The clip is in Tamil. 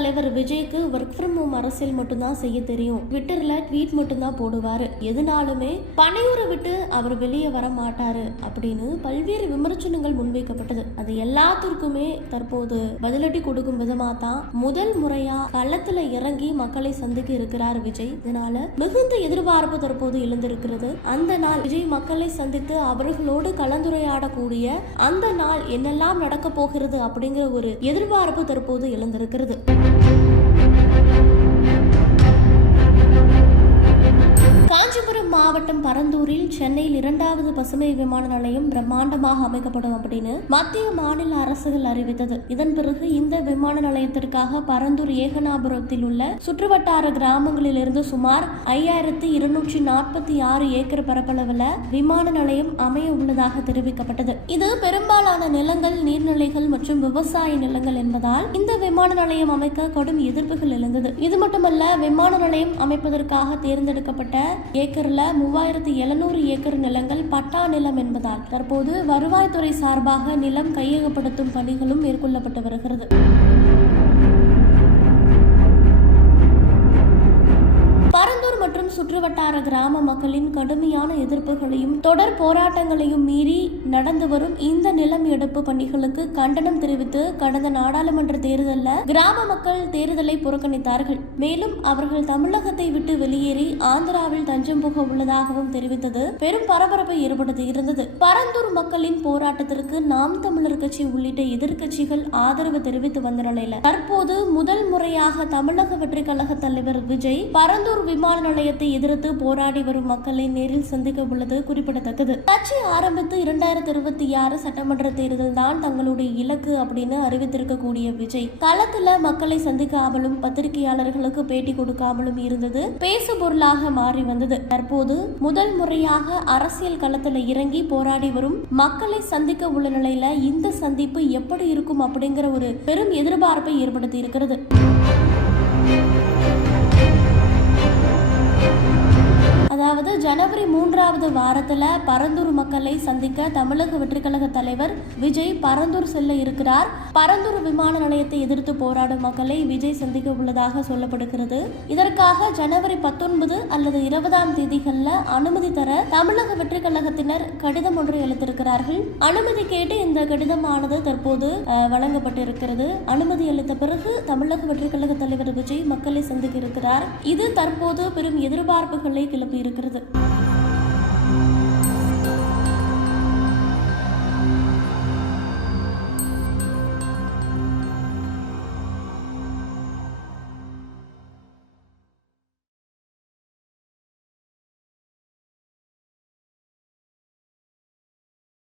தலைவர் விஜய்க்கு ஒர்க் ஃப்ரம் ஹோம் அரசியல் மட்டும்தான் செய்ய தெரியும், ட்விட்டர்ல ட்வீட் மட்டும்தான் போடுவாரு, எதுனாலுமே பனையூரை விட்டு அவர் வெளியே வர மாட்டாரு அப்படின்னு பல்வேறு விமர்சனங்கள் முன்வைக்கப்பட்டது. அது எல்லாத்திற்குமே தற்போது பதிலடி கொடுக்கும் விதமா தான் முதல் முறையா களத்துல இறங்கி மக்களை சந்திக்க இருக்கிறார் விஜய். இதனால மிகுந்த எதிர்பார்ப்பு தற்போது எழுந்திருக்கிறது. அந்த நாள் விஜய் மக்களை சந்தித்து அவர்களோடு கலந்துரையாடக்கூடிய அந்த நாள் என்னெல்லாம் நடக்க போகிறது அப்படிங்கிற ஒரு எதிர்பார்ப்பு தற்போது எழுந்திருக்கிறது. காஞ்சிபுரம் மாவட்டம் பரந்தூரில் சென்னையில் 2வது பசுமை விமான நிலையம் பிரம்மாண்டமாக அமைக்கப்படும் அப்படின்னு மத்திய மாநில அரசுகள் அறிவித்தது. இதன் பிறகு இந்த விமான நிலையத்திற்காக பரந்தூர் ஏகனாபுரத்தில் உள்ள சுற்றுவட்டார கிராமங்களில் இருந்து சுமார் 5246 ஏக்கர் பரப்பளவில் விமான நிலையம் அமைய உள்ளதாக தெரிவிக்கப்பட்டது. இது பெரும்பாலான நிலங்கள், நீர்நிலைகள் மற்றும் விவசாய நிலங்கள் என்பதால் இந்த விமான நிலையம் அமைக்க கடும் எதிர்ப்புகள் எழுந்தது. இது மட்டுமல்ல, விமான நிலையம் அமைப்பதற்காக தேர்ந்தெடுக்கப்பட்ட ஏக்கர்ல 3700 ஏக்கர் நிலங்கள் பட்டா நிலம் என்பதால் தற்போது வருவாய்த்துறை சார்பாக நிலம் கையகப்படுத்தும் பணிகளும் மேற்கொள்ளப்பட்டு வருகிறது. பரந்தூர் மற்றும் சுற்றுவட்டார கிராம மக்களின் கடுமையான எதிர்ப்புகளையும் தொடர் போராட்டங்களையும் மீறி நடந்து வரும் இந்த நிலம் எடுப்பு பணிகளுக்கு கண்டனம் தெரிவித்து கடந்த நாடாளுமன்ற தேர்தலில் கிராம மக்கள் தேர்தலை புறக்கணித்தார்கள். மேலும் அவர்கள் தமிழகத்தை விட்டு வெளியேறி ஆந்திராவில் தஞ்சம் புக உள்ளதாகவும் தெரிவித்தது பெரும் பரபரப்பை ஏற்படுத்தி இருந்தது. பரந்தூர் மக்களின் போராட்டத்திற்கு நாம் தமிழர் கட்சி உள்ளிட்ட எதிர்கட்சிகள் ஆதரவு தெரிவித்து வந்த நிலையில தற்போது முதல் முறையாக தமிழக வெற்றி கழக தலைவர் விஜய் பரந்தூர் விமான நிலையத்தை எதிர்த்து போராடி வரும் மக்களை நேரில் சந்திக்க உள்ளது குறிப்பிடத்தக்கது. கட்சி ஆரம்பித்து 2026 சட்டமன்ற தேர்தல் தான் தங்களுடைய இலக்கு அப்படின்னு அறிவித்திருக்கக்கூடிய விஜய் களத்துல மக்களை சந்திக்காமலும் பத்திரிகையாளர்களுக்கு பேட்டி கொடுக்காமலும் இருந்தது பேசு பொருளாக மாறி வந்தது. தற்போது முதல் முறையாக அரசியல் களத்துல இறங்கி போராடி வரும் மக்களை சந்திக்க உள்ள நிலையில இந்த சந்திப்பு எப்படி இருக்கும் அப்படிங்கிற ஒரு பெரும் எதிர்பார்ப்பை ஏற்படுத்தி இருக்கிறது. அதாவது ஜனவரி 3வது வாரத்துல பரந்தூர் மக்களை சந்திக்க தமிழக வெற்றி கழக தலைவர் விஜய் பரந்தூர் செல்ல இருக்கிறார். பரந்தூர் விமான நிலையத்தை எதிர்த்து போராடும் மக்களை விஜய் சந்திக்க உள்ளதாக சொல்லப்படுகிறது. இதற்காக ஜனவரி 19 அல்லது 20ஆம் தேதிகளில் அனுமதி தர தமிழக வெற்றி கழகத்தினர் கடிதம் ஒன்றை அளித்திருக்கிறார்கள். அனுமதி கேட்டு இந்த கடிதமானது தற்போது வழங்கப்பட்டிருக்கிறது. அனுமதி அளித்த பிறகு தமிழக வெற்றி கழக தலைவர் விஜய் மக்களை சந்திக்க இருக்கிறார். இது தற்போது பெரும் எதிர்பார்ப்புகளை கிளப்பி இருக்கிறது.